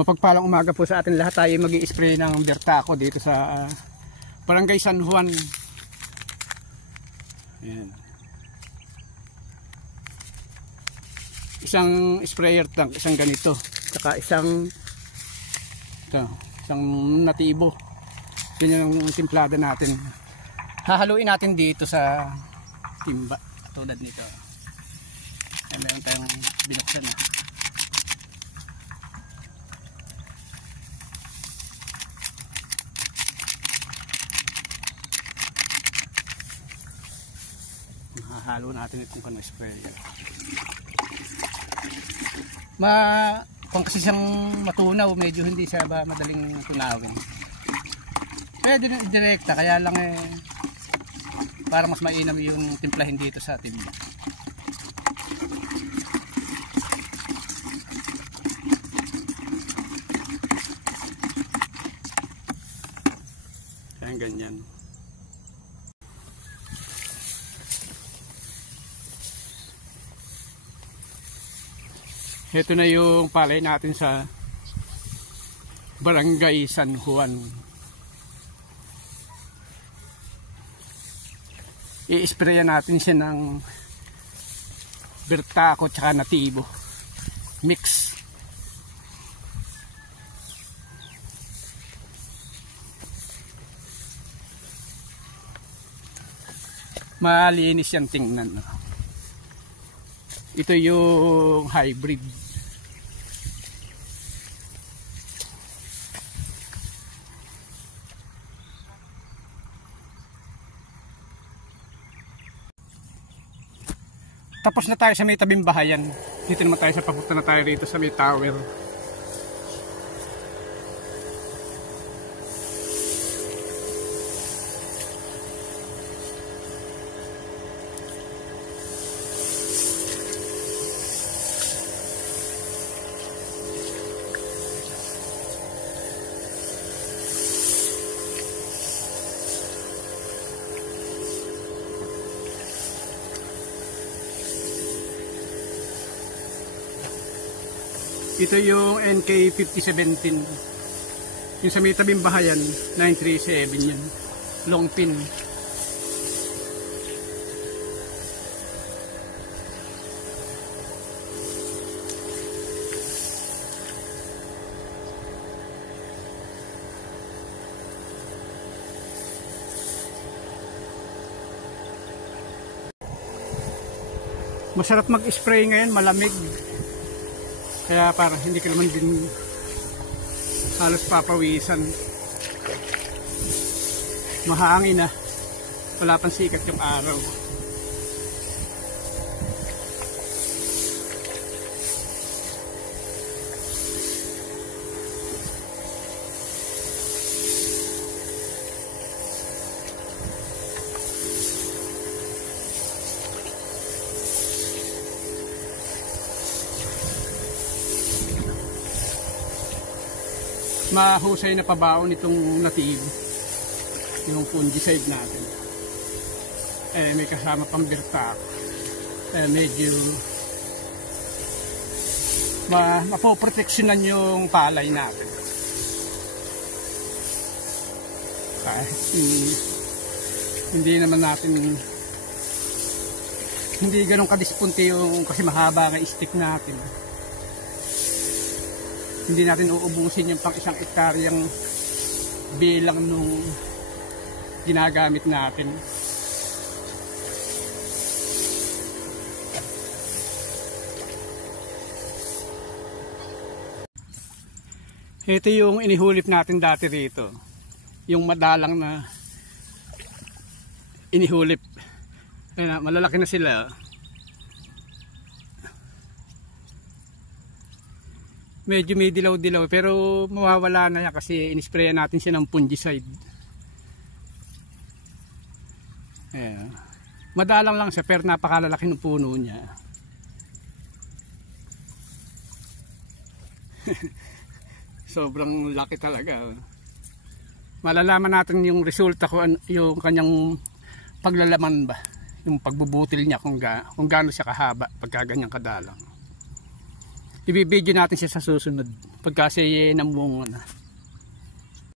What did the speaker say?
Mapagpalang umaga po sa atin lahat. Tayo mag-i-spray ng Bertaco dito sa Barangay San Juan. Ayan. Isang sprayer tank, isang ganito, saka isang natibo. Yun yung timplada natin. Hahaluin natin dito sa timba tulad nito. Ayan, meron tayong binuksan na. Hahalo natin itong kanang sprayer. Kung kasi siyang matunaw, medyo hindi siya ba madaling tunawin. Pwede direkta, kaya lang para mas mainam yung timplahin dito sa timba. Kaya ganyan. Ito na yung palay natin sa Barangay San Juan. I-sprayan natin siya ng Bertaco tsaka natibo mix. Malinis yan tingnan. Ito yung hybrid. Tapos na tayo sa may tabing bahayan. Dito naman tayo sa papunta na tayo rito sa may tower. Ito yung NK5017. Yung sa may tabing bahayan, 937 yan. Long pin. Masarap mag-spray ngayon, malamig. Kaya para hindi ka naman din halos papawisan. Mahangin na. Wala pang sikat yung araw. Mahusay na pabaon itong natibo, yung fungicide natin. May kasama pang Bertaco. Medyo mapoproteksyonan yung palay natin. Kahit hindi naman natin hindi ganun kadispunti yung kasi mahaba nga stick natin. Hindi natin uubusin yung pang 1 hektaryang bilang nung ginagamit natin. Ito yung inihulip natin dati rito. Yung madalang na inihulip. Ayun, malalaki na sila. Medyo may dilaw-dilaw pero mawawala na yan kasi inisprayan natin siya ng fungicide. Ayan. Madalang lang siya pero napakalalaki ng puno niya. Sobrang laki talaga. Malalaman natin yung resulta kung yung kanyang paglalaman ba, yung pagbubutil niya kung gaano siya kahaba pagka ganyang kadalang. ibibideo natin siya sa susunod pagka siya namungo na.